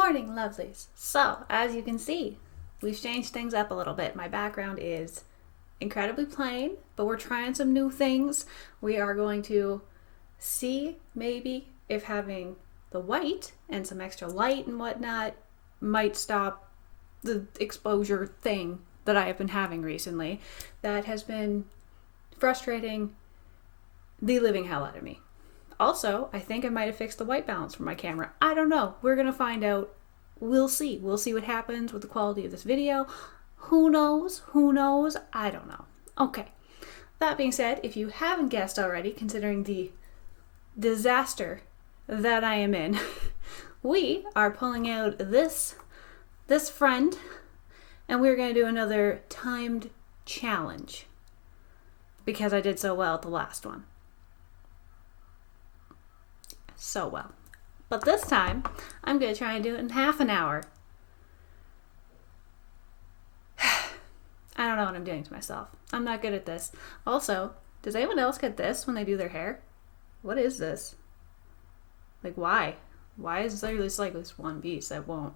morning, lovelies. So, as you can see, we've changed things up a little bit. My background is incredibly plain, but we're trying some new things. We are going to see maybe if having the white and some extra light and whatnot might stop the exposure thing that I have been having recently that has been frustrating the living hell out of me. Also, I think I might have fixed the white balance for my camera. I don't know. We're going to find out. We'll see. We'll see what happens with the quality of this video. Who knows? Who knows? I don't know. Okay. That being said, if you haven't guessed already, considering the disaster that I am in, we are pulling out this friend, and we're going to do another timed challenge because I did so well at the last one. So well. But this time, I'm going to try and do it in half an hour. I don't know what I'm doing to myself. I'm not good at this. Also, does anyone else get this when they do their hair? What is this? Like, why? Why is there this one piece that won't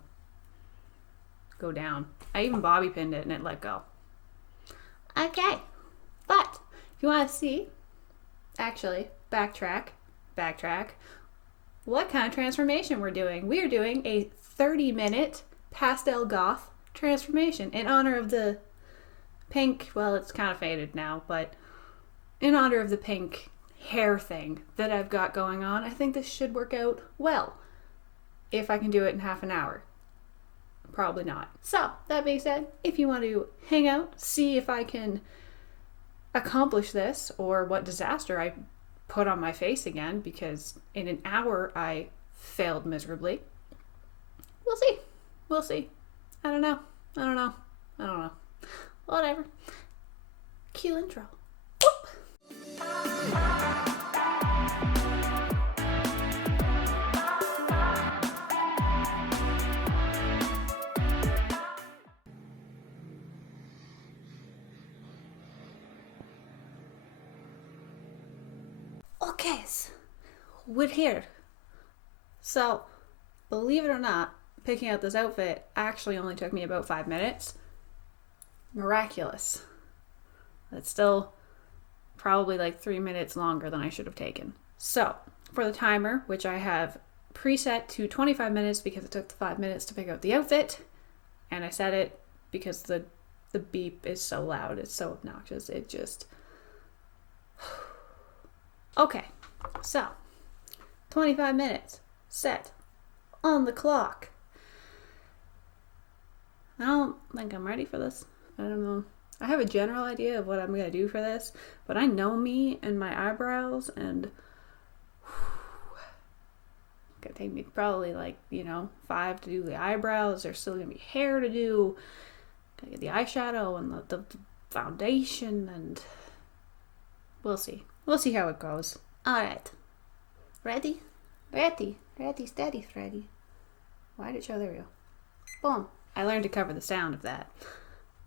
go down? I even bobby pinned it and it let go. Okay. But, if you want to see, actually, backtrack, what kind of transformation we're doing. We are doing a 30-minute pastel goth transformation in honor of the pink, well, it's kind of faded now, but in honor of the pink hair thing that I've got going on. I think this should work out well if I can do it in half an hour. Probably not. So, that being said, if you want to hang out, see if I can accomplish this or what disaster I put on my face again, because in an hour I failed miserably. We'll see. I don't know. Whatever. Cue intro. Whoop. Okay, we're here. So, believe it or not, picking out this outfit actually only took me about 5 minutes. Miraculous. It's still probably like 3 minutes longer than I should have taken. So, for the timer, which I have preset to 25 minutes because it took the 5 minutes to pick out the outfit, and I set it because the beep is so loud, it's so obnoxious, it just... Okay, so 25 minutes set on the clock. I don't think I'm ready for this. I don't know. I have a general idea of what I'm going to do for this, but I know me and my eyebrows, and it's going to take me probably 5 to do the eyebrows. There's still going to be hair to do. Gotta get the eyeshadow and the foundation, and we'll see. We'll see how it goes. Alright. Ready? Ready, steady, Freddy. Why did it show? There we go. Boom. I learned to cover the sound of that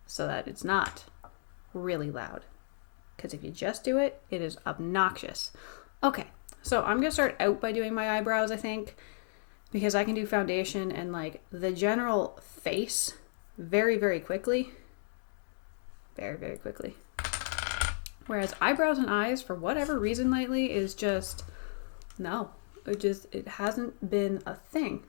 so that it's not really loud. Because if you just do it, it is obnoxious. Okay, so I'm going to start out by doing my eyebrows, I think, because I can do foundation and the general face very, very quickly. Very, very quickly. Whereas eyebrows and eyes, for whatever reason lately, is just, no. It hasn't been a thing.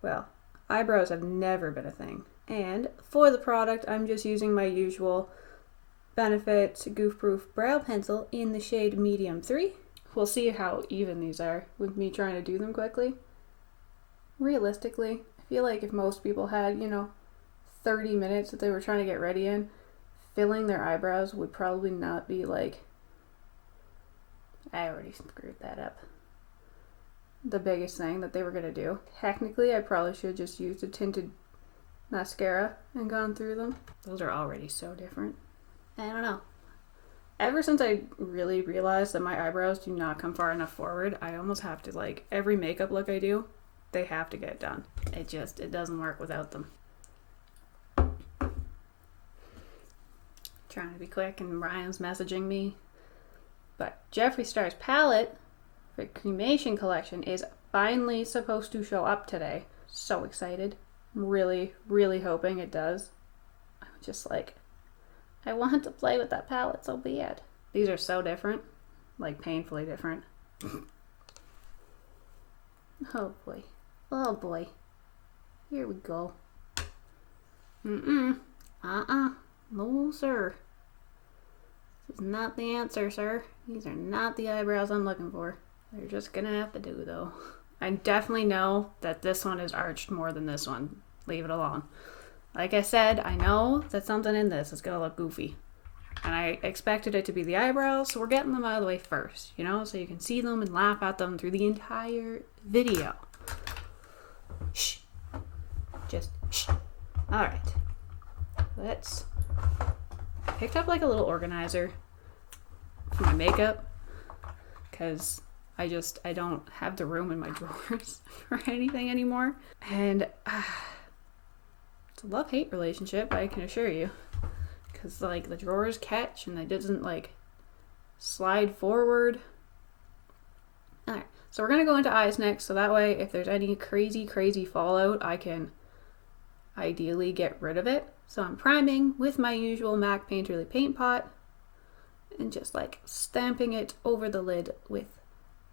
Well, eyebrows have never been a thing. And for the product, I'm just using my usual Benefit Goof Proof brow pencil in the shade Medium 3. We'll see how even these are with me trying to do them quickly. Realistically, I feel like if most people had, 30 minutes that they were trying to get ready in, filling their eyebrows would probably not be I already screwed that up. The biggest thing that they were going to do. Technically, I probably should have just used a tinted mascara and gone through them. Those are already so different. I don't know. Ever since I really realized that my eyebrows do not come far enough forward, I almost have to, every makeup look I do, they have to get done. It doesn't work without them. Trying to be quick, and Ryan's messaging me. But Jeffree Star's palette for Cremation Collection is finally supposed to show up today. So excited. I'm really, really hoping it does. I'm just like, I want to play with that palette so bad. These are so different. Like, painfully different. Oh boy. Oh boy. Here we go. No, sir. This is not the answer, sir. These are not the eyebrows I'm looking for. They're just gonna have to do, though. I definitely know that this one is arched more than this one. Leave it alone. Like I said, I know that something in this is gonna look goofy. And I expected it to be the eyebrows, so we're getting them out of the way first, you know, so you can see them and laugh at them through the entire video. Shh. Just shh. Alright. Let's... Picked up like a little organizer for my makeup, because I don't have the room in my drawers for anything anymore. And it's a love-hate relationship, I can assure you. Because, like, the drawers catch and it doesn't, like, slide forward. Alright, so we're going to go into eyes next, so that way if there's any crazy fallout, I can ideally get rid of it. So I'm priming with my usual MAC Painterly paint pot and just, like, stamping it over the lid with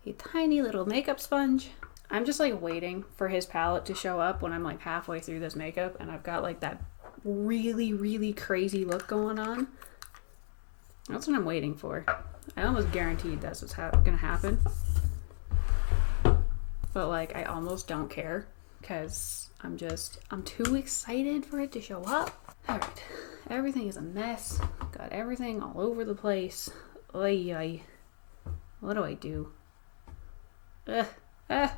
a tiny little makeup sponge. I'm just, like, waiting for his palette to show up when I'm, like, halfway through this makeup and I've got, like, that really crazy look going on. That's what I'm waiting for. I almost guaranteed that's what's gonna happen. But, like, I almost don't care because I'm too excited for it to show up. Alright, everything is a mess. Got everything all over the place. Oy. What do I do? I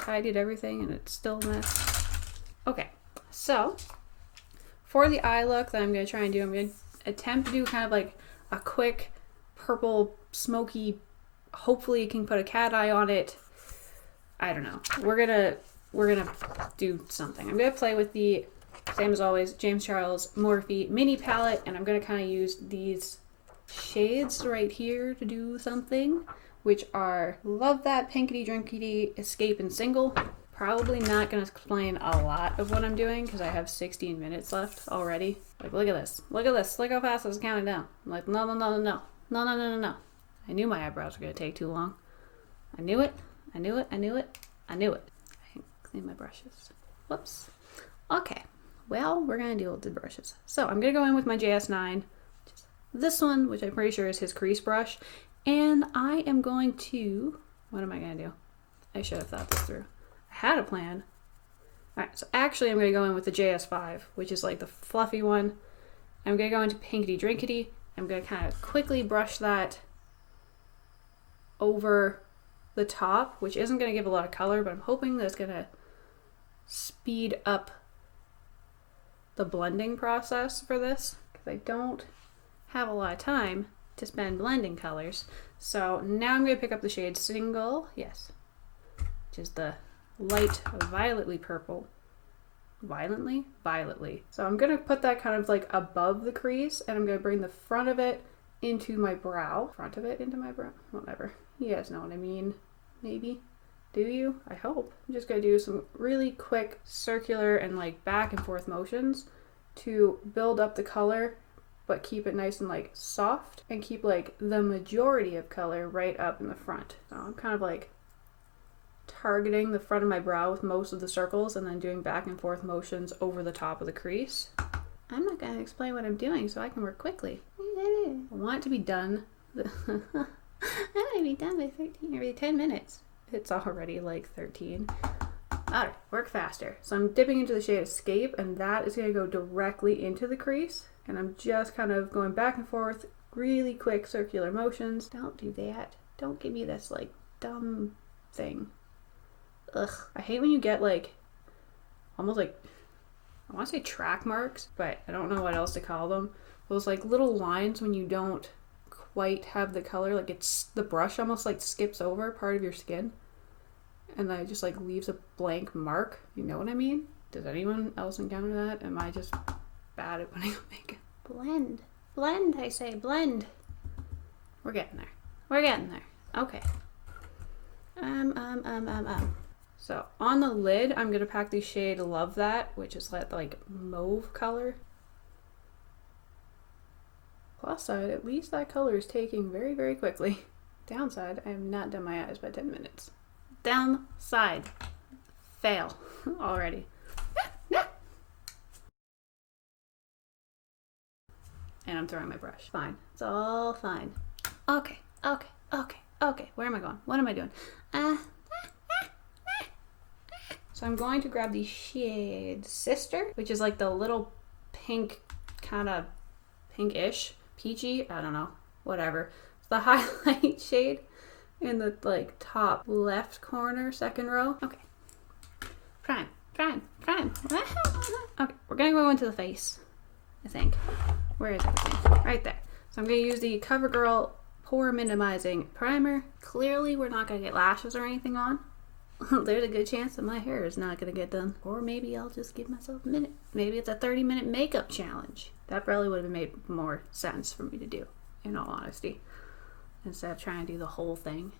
tidied everything and it's still a mess. Okay, so for the eye look that I'm going to try and do, I'm going to attempt to do kind of like a quick purple smoky, hopefully you can put a cat eye on it. I don't know. We're gonna do something. I'm gonna play with the, same as always, James Charles Morphe mini palette, and I'm gonna kind of use these shades right here to do something, which are Love That, Pinkity Drinkity, Escape, and Single. Probably not gonna explain a lot of what I'm doing because I have 16 minutes left already. Like, look at this. Look at this. Look how fast I was counting down. I'm like, no. I knew my eyebrows were gonna take too long. I knew it. I clean my brushes. Whoops. Okay. Well, we're going to deal with the brushes. So I'm going to go in with my JS9. This one, which I'm pretty sure is his crease brush. And I am going to... What am I going to do? I should have thought this through. I had a plan. Alright, so actually I'm going to go in with the JS5, which is like the fluffy one. I'm going to go into Pinkity Drinkity. I'm going to kind of quickly brush that over the top, which isn't going to give a lot of color, but I'm hoping that it's going to speed up the blending process for this, because I don't have a lot of time to spend blending colors. So now I'm going to pick up the shade Single, yes, which is the light violetly purple. Violetly? So I'm going to put that kind of like above the crease, and I'm going to bring the front of it into my brow. Whatever. You guys know what I mean. Maybe. Do you? I hope. I'm just going to do some really quick circular and like back and forth motions to build up the color, but keep it nice and like soft and keep like the majority of color right up in the front. So I'm kind of like targeting the front of my brow with most of the circles and then doing back and forth motions over the top of the crease. I'm not going to explain what I'm doing so I can work quickly. I want it to be done. I'm going to be done by 13 or 10 minutes. It's already like 13. Alright, work faster. So I'm dipping into the shade Escape, and that is going to go directly into the crease. And I'm just kind of going back and forth, really quick circular motions. Don't do that. Don't give me this like dumb thing. Ugh. I hate when you get like, almost like, I want to say track marks, but I don't know what else to call them. Those like little lines when you don't quite have the color, like it's the brush almost like skips over part of your skin and then it just like leaves a blank mark. You know what I mean? Does anyone else encounter that? Am I just bad at putting on makeup? Blend, I say blend. We're getting there. Okay. So on the lid, I'm gonna pack the shade Love That, which is like mauve color. Plus side, at least that color is taking very, very quickly. Downside, I have not done my eyes by 10 minutes. Downside, fail already. And I'm throwing my brush. Fine. It's all fine. Okay. Where am I going? What am I doing? So I'm going to grab the shade Sister, which is like the little pink, kind of pinkish, peachy, I don't know, whatever. It's the highlight shade in the like top left corner, second row. Okay. Prime. Okay, we're gonna go into the face, I think. Where is everything? Right there. So I'm gonna use the CoverGirl Pore Minimizing Primer. Clearly we're not gonna get lashes or anything on. There's a good chance that my hair is not gonna get done. Or maybe I'll just give myself a minute. Maybe it's a 30-minute makeup challenge. That probably would have made more sense for me to do, in all honesty, instead of trying to do the whole thing.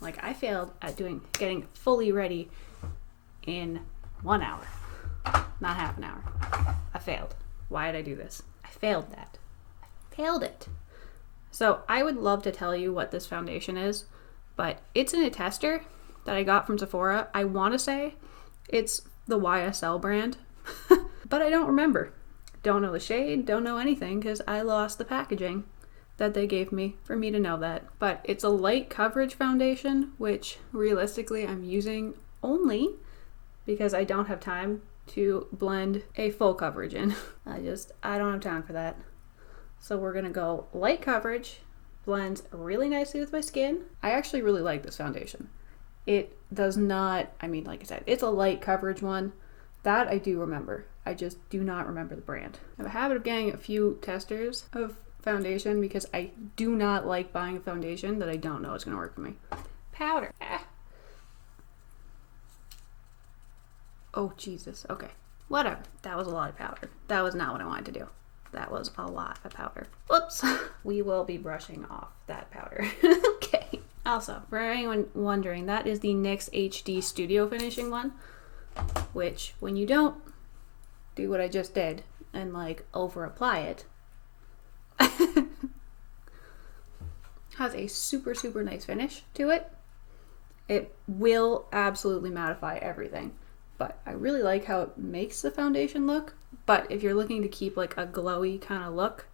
Like, I failed at getting fully ready in 1 hour, not half an hour. I failed. Why did I do this? I failed that. I failed it. So I would love to tell you what this foundation is, but it's in a tester that I got from Sephora. I want to say it's the YSL brand, but I don't remember. Don't know the shade, don't know anything, because I lost the packaging that they gave me for me to know that. But it's a light coverage foundation, which realistically I'm using only because I don't have time to blend a full coverage in. I don't have time for that. So we're gonna go light coverage, blends really nicely with my skin. I actually really like this foundation. It does not, I mean, like I said, it's a light coverage one. That I do remember. I just do not remember the brand. I have a habit of getting a few testers of foundation because I do not like buying a foundation that I don't know is gonna work for me. Powder. Oh, Jesus. Okay. Whatever. That was a lot of powder. That was not what I wanted to do. That was a lot of powder. Whoops. We will be brushing off that powder. Okay. Also, for anyone wondering, that is the NYX HD Studio Finishing one, which when you don't do what I just did and like over apply it, has a super, super nice finish to it. It will absolutely mattify everything. But I really like how it makes the foundation look. But if you're looking to keep like a glowy kind of look,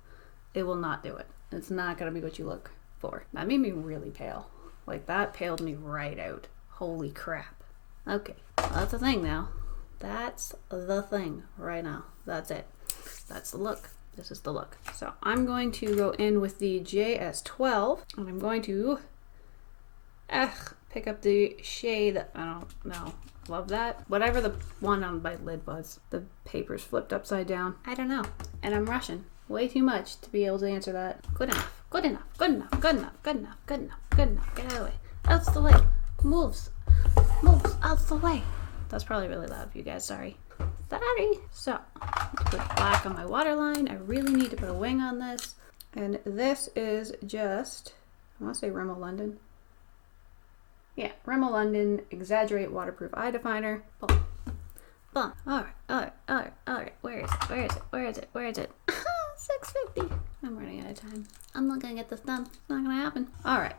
it will not do it. It's not going to be what you look for. That made me really pale. Like, that paled me right out. Holy crap. Okay, well, that's the thing now. That's the thing right now. That's it. That's the look. This is the look. So I'm going to go in with the JS12, and I'm going to pick up the shade, I don't know. Love That. Whatever the one on my lid was. The paper's flipped upside down. I don't know. And I'm rushing way too much to be able to answer that. Good enough. Good enough. Good enough. Good enough. Good enough. Good enough. Good enough. Get out of the way. Out the way. Moves. Moves. Out the way. That's probably really loud for you guys. Sorry. Sorry. So, put black on my waterline. I really need to put a wing on this. And this is just, I want to say Rimmel London. Yeah, Rimmel London Exaggerate Waterproof Eye Definer. Boom. Boom. Alright. Where is it? 650. I'm running out of time. I'm not gonna get this done. It's not gonna happen. Alright.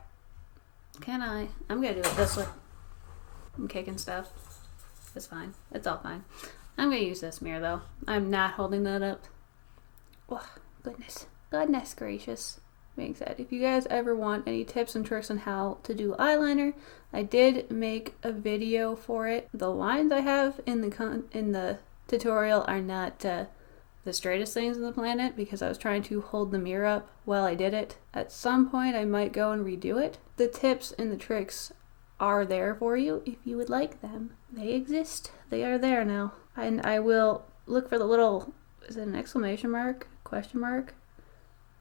I'm gonna do it this way. I'm kicking stuff. It's fine. It's all fine. I'm gonna use this mirror though. I'm not holding that up. Oh, goodness. Goodness gracious. Being said, if you guys ever want any tips and tricks on how to do eyeliner, I did make a video for it. The lines I have in the tutorial are not the straightest things on the planet because I was trying to hold the mirror up while I did it. At some point I might go and redo it. The tips and the tricks are there for you if you would like them. They exist. They are there now. And I will look for the little, is it an exclamation mark? Question mark?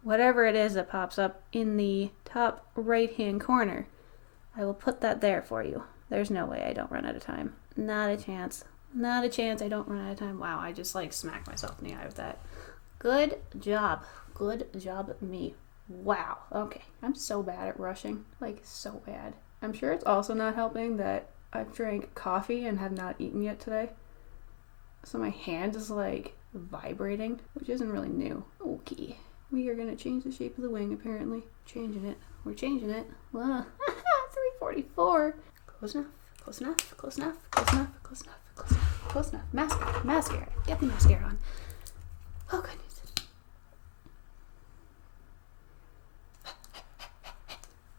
Whatever it is that pops up in the top right hand corner. I will put that there for you. There's no way I don't run out of time. Not a chance. Not a chance I don't run out of time. Wow, I just like smacked myself in the eye with that. Good job. Good job me. Wow. Okay. I'm so bad at rushing. Like, so bad. I'm sure it's also not helping that I've drank coffee and have not eaten yet today. So my hand is like vibrating, which isn't really new. Okay. We are going to change the shape of the wing, apparently. Changing it. We're changing it. Wow. 344. Close enough. Close enough. Close enough. Close enough. Close enough. Close enough. Close enough. Mascara. Mascara. Get the mascara on. Oh, goodness.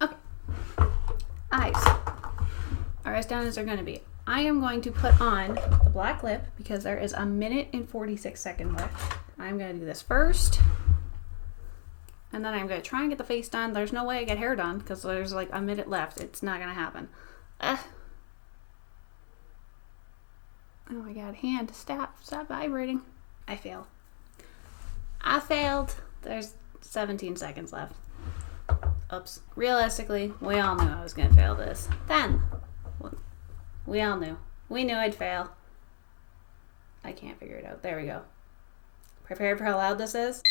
Okay. Eyes are as done as they're going to be. I am going to put on the black lip because there is a 1 and 46 seconds left. I'm going to do this first. And then I'm going to try and get the face done. There's no way I get hair done because there's like a minute left. It's not going to happen. Oh my god, hand, stop vibrating. I fail. I failed. There's 17 seconds left. Oops. Realistically, we all knew I was going to fail this. Then, we all knew. We knew I'd fail. I can't figure it out. There we go. Prepared for how loud this is?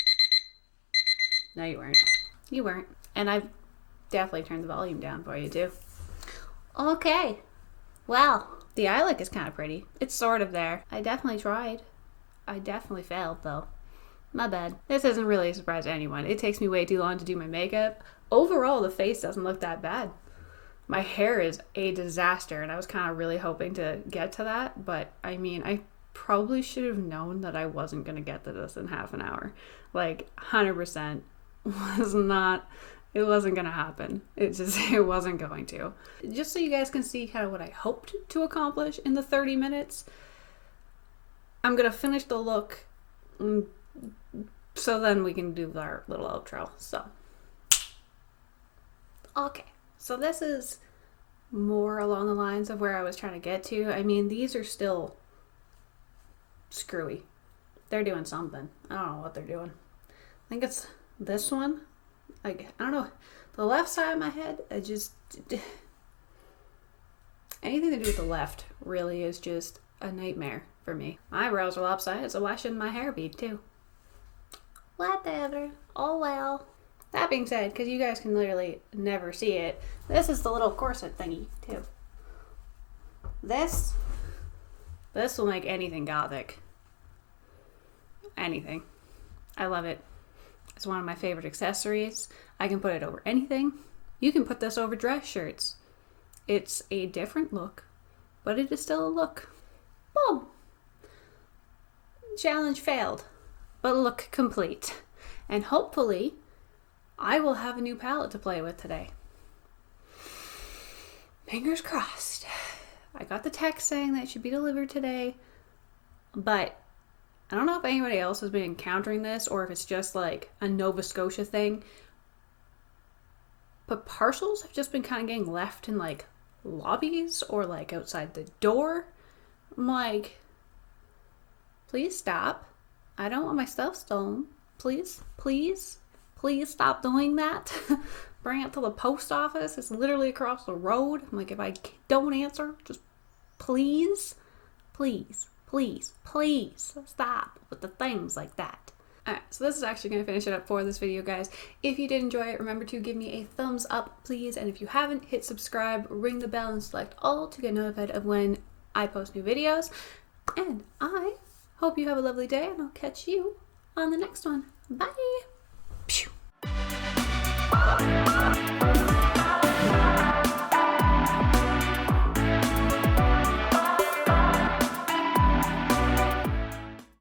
No, you weren't. You weren't. And I've definitely turned the volume down for you, too. Okay. Well, the eye look is kind of pretty. It's sort of there. I definitely tried. I definitely failed, though. My bad. This isn't really a surprise to anyone. It takes me way too long to do my makeup. Overall, the face doesn't look that bad. My hair is a disaster, and I was kind of really hoping to get to that. But, I mean, I probably should have known that I wasn't going to get to this in half an hour. Like, 100%. It wasn't gonna happen. It wasn't going to. Just so you guys can see kind of what I hoped to accomplish in the 30 minutes, I'm gonna finish the look so then we can do our little outro. So, okay. So this is more along the lines of where I was trying to get to. I mean, these are still screwy. They're doing something. I don't know what they're doing. I think it's this one. Like, I don't know. The left side of my head, anything to do with the left really is just a nightmare for me. My eyebrows are lopsided, so why shouldn't my hair be too? Whatever. Oh well. That being said, because you guys can literally never see it, this is the little corset thingy too. This will make anything gothic. Anything. I love it. It's one of my favorite accessories. I can put it over anything. You can put this over dress shirts. It's a different look, but it is still a look. Boom. Challenge failed, but look complete. And hopefully, I will have a new palette to play with today. Fingers crossed. I got the text saying that it should be delivered today, but I don't know if anybody else has been encountering this or if it's just like a Nova Scotia thing, but parcels have just been kind of getting left in like lobbies or like outside the door. I'm like, please stop. I don't want my stuff stolen. Please, please, please stop doing that. Bring it to the post office. It's literally across the road. I'm like, if I don't answer, just please, please, please, please stop with the things like that. Alright, so this is actually going to finish it up for this video, guys. If you did enjoy it, remember to give me a thumbs up, please. And if you haven't, hit subscribe, ring the bell, and select all to get notified of when I post new videos. And I hope you have a lovely day, and I'll catch you on the next one. Bye! Pew.